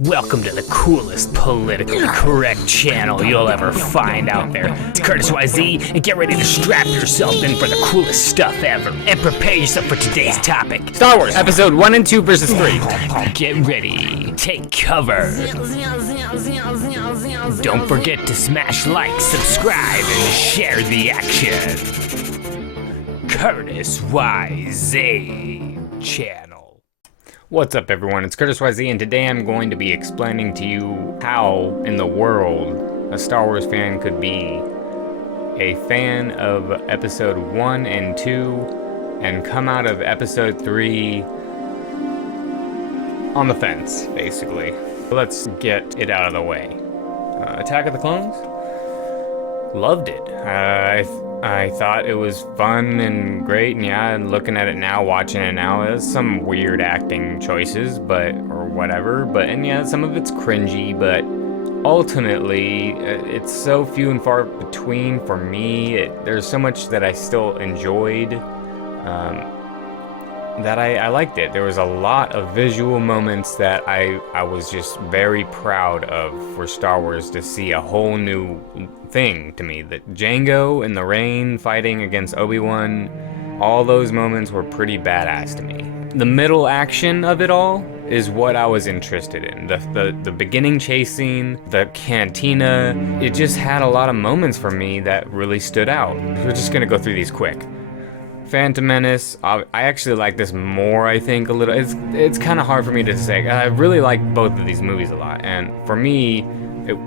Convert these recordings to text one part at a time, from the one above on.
Welcome to the coolest politically correct channel you'll ever find out there. It's Curtis YZ, and get ready to strap yourself in for the coolest stuff ever. And prepare yourself for today's topic. Star Wars, Episode 1 and 2 versus 3. Get ready, take cover. Don't forget to smash like, subscribe, and share the action. Curtis YZ Channel. What's up, everyone? It's Curtis YZ, and today I'm going to be explaining to you how in the world a Star Wars fan could be a fan of Episode 1 and 2 and come out of Episode 3 on the fence, basically. Let's get it out of the way. Attack of the Clones? Loved it. I thought it was fun and great, and yeah, looking at it now, watching it now, there's some weird acting choices, or whatever, and yeah, some of it's cringy, but ultimately, it's so few and far between for me. There's so much that I still enjoyed, that I liked it. There was a lot of visual moments that I was just very proud of for Star Wars to see a whole new thing to me. That Jango in the rain fighting against Obi-Wan, all those moments were pretty badass to me. The middle action of it all is what I was interested in. The beginning chase scene, the cantina, it just had a lot of moments for me that really stood out. We're just gonna go through these quick. Phantom Menace, I actually like this more, I think, a little. It's kind of hard for me to say. I really like both of these movies a lot, and for me,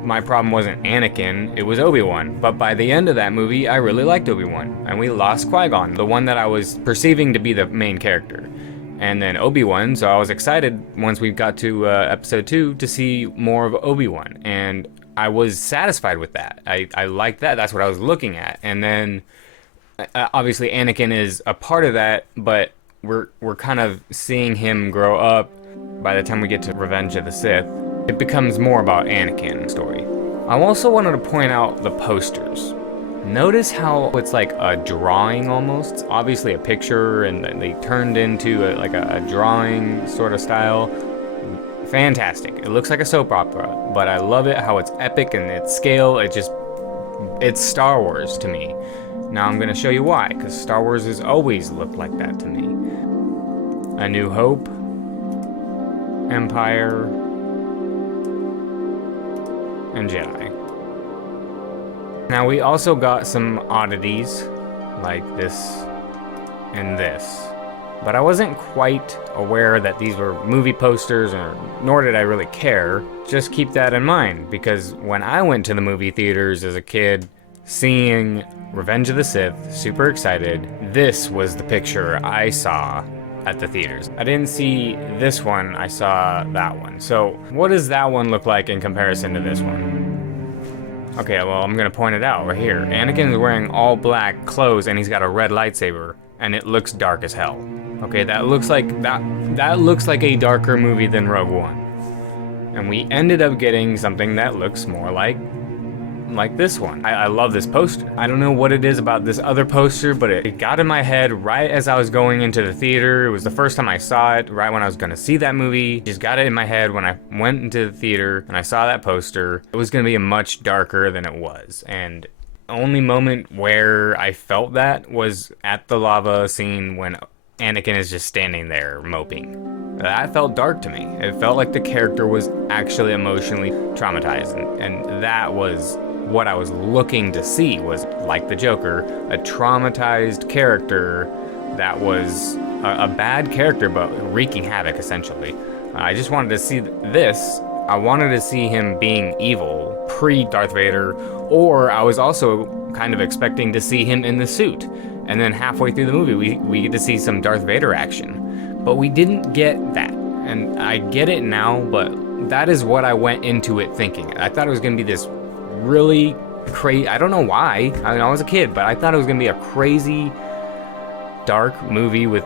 my problem wasn't Anakin, it was Obi-Wan. But by the end of that movie, I really liked Obi-Wan, and we lost Qui-Gon, the one that I was perceiving to be the main character. And then Obi-Wan, so I was excited once we got to Episode 2 to see more of Obi-Wan, and I was satisfied with that. I liked that, that's what I was looking at. And then obviously Anakin is a part of that, but we're kind of seeing him grow up. By the time we get to Revenge of the Sith, it becomes more about Anakin's story. I also wanted to point out the posters. Notice how it's like a drawing almost. It's obviously a picture, and they turned into a drawing sort of style. Fantastic. It looks like a soap opera, but I love it how it's epic and its scale. It's Star Wars to me. Now I'm going to show you why, because Star Wars has always looked like that to me. A New Hope, Empire, and Jedi. Now we also got some oddities, like this and this. But I wasn't quite aware that these were movie posters, nor did I really care. Just keep that in mind, because when I went to the movie theaters as a kid, seeing Revenge of the Sith, super excited, this was the picture I saw at the theaters. I didn't see this one, I saw that one. So what does that one look like in comparison to this one? Okay, well, I'm gonna point it out right here. Anakin's wearing all black clothes and he's got a red lightsaber, and it looks dark as hell. Okay, that looks like a darker movie than Rogue One. And we ended up getting something that looks more like this one. I love this poster. I don't know what it is about this other poster, but it got in my head right as I was going into the theater. It was the first time I saw it, right when I was gonna see that movie. Just got it in my head when I went into the theater and I saw that poster. It was gonna be much darker than it was. And only moment where I felt that was at the lava scene when Anakin is just standing there moping. That felt dark to me. It felt like the character was actually emotionally traumatized, and that was what I was looking to see, was like the Joker, a traumatized character that was a bad character but wreaking havoc essentially. I just wanted to see this. I wanted to see him being evil pre-Darth Vader, or I was also kind of expecting to see him in the suit, and then halfway through the movie we get to see some Darth Vader action, but we didn't get that. And I get it now, but that is what I went into it thinking. I thought it was gonna be this really crazy, I don't know why, I mean, I was a kid, but I thought it was gonna be a crazy dark movie with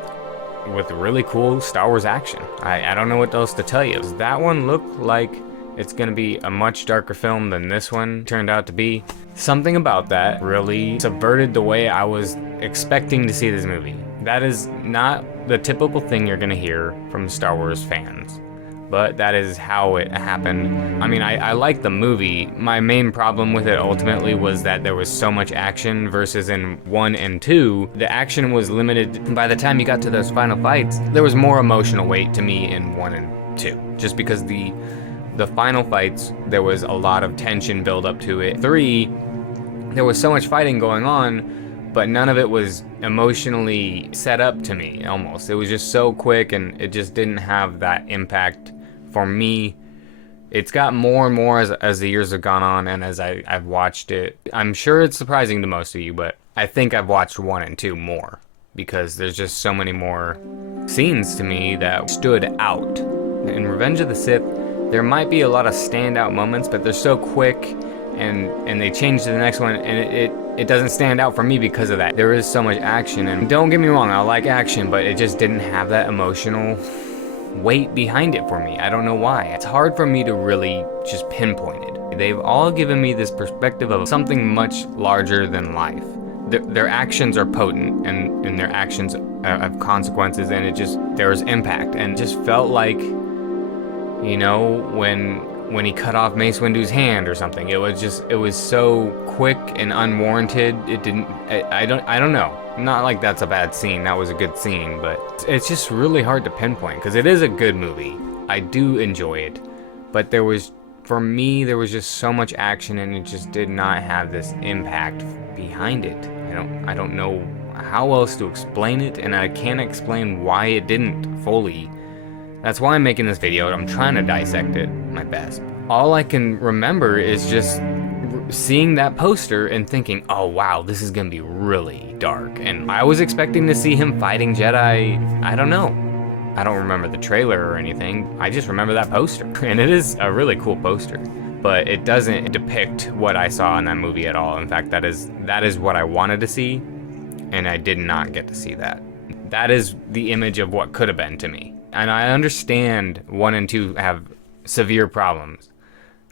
really cool Star Wars action. I don't know what else to tell you. Does that one look like it's gonna be a much darker film than this one turned out to be? Something about that really subverted the way I was expecting to see this movie. That is not the typical thing you're gonna hear from Star Wars fans. but that is how it happened. I mean, I like the movie. My main problem with it ultimately was that there was so much action versus in 1 and 2, the action was limited. By the time you got to those final fights, there was more emotional weight to me in 1 and 2, just because the final fights, there was a lot of tension build up to it. 3, there was so much fighting going on, but none of it was emotionally set up to me, almost. It was just so quick, and it just didn't have that impact for me. It's got more and more as the years have gone on, and as I've watched it. I'm sure it's surprising to most of you, but I think I've watched 1 and 2 more, because there's just so many more scenes to me that stood out. In Revenge of the Sith, there might be a lot of standout moments, but they're so quick, and they change to the next one, and it doesn't stand out for me because of that. There is so much action, and don't get me wrong, I like action, but it just didn't have that emotional weight behind it for me. I don't know why. It's hard for me to really just pinpoint it. They've all given me this perspective of something much larger than life. Their actions are potent, and their actions have consequences, and there's impact, and it just felt like, you know, when he cut off Mace Windu's hand or something. It was so quick and unwarranted. I don't know. Not like that's a bad scene. That was a good scene, but it's just really hard to pinpoint, because it is a good movie. I do enjoy it, but for me, there was just so much action, and it just did not have this impact behind it. I don't know how else to explain it, and I can't explain why it didn't fully. That's why I'm making this video. I'm trying to dissect it my best. All I can remember is just seeing that poster and thinking, oh wow, this is gonna be really dark. And I was expecting to see him fighting Jedi. I don't know. I don't remember the trailer or anything. I just remember that poster. And it is a really cool poster, but it doesn't depict what I saw in that movie at all. In fact, that is what I wanted to see, and I did not get to see that. That is the image of what could have been to me. And I understand 1 and 2 have severe problems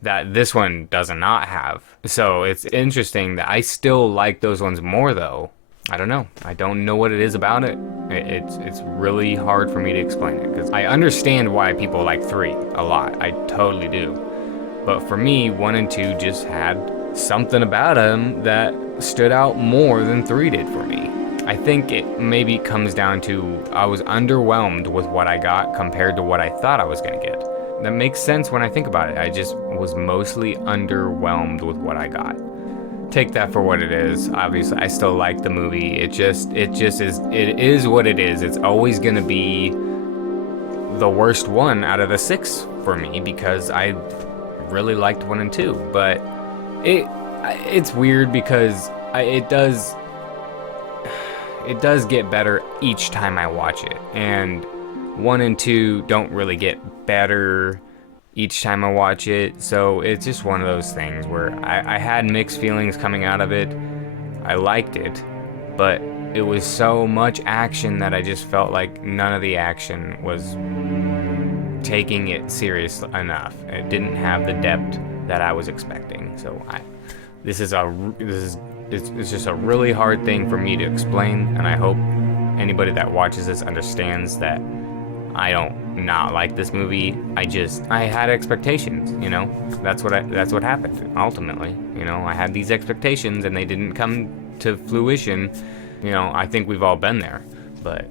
that this one does not have. So it's interesting that I still like those ones more, though. I don't know. I don't know what it is about it. It's really hard for me to explain it, because I understand why people like 3 a lot. I totally do. But for me, 1 and 2 just had something about them that stood out more than 3 did for me. I think it maybe comes down to I was underwhelmed with what I got compared to what I thought I was going to get. That makes sense when I think about it. I just was mostly underwhelmed with what I got. Take that for what it is. Obviously, I still like the movie. It just is what it is. It's always going to be the worst one out of the 6 for me, because I really liked 1 and 2. But it's weird, because it does get better each time I watch it, and 1 and 2 don't really get better each time I watch it. So it's just one of those things where I had mixed feelings coming out of it. I liked it, but it was so much action that I just felt like none of the action was taking it serious enough. It didn't have the depth that I was expecting. So it's just a really hard thing for me to explain, and I hope anybody that watches this understands that I don't not like this movie. I had expectations, you know. That's what happened ultimately. You know, I had these expectations and they didn't come to fruition. You know, I think we've all been there. But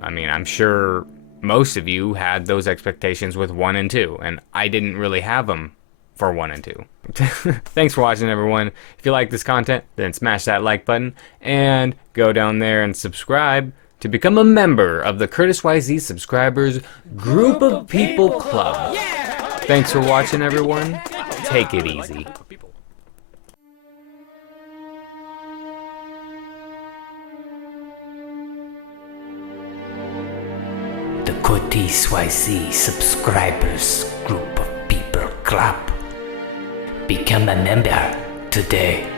I mean, I'm sure most of you had those expectations with 1 and 2, and I didn't really have them for 1 and 2. Thanks for watching, everyone. If you like this content, then smash that like button and go down there and subscribe to become a member of the Curtis YZ Subscribers Group of People Club. Thanks for watching, everyone. Take it easy. The Curtis YZ Subscribers Group of People Club. Become a member today.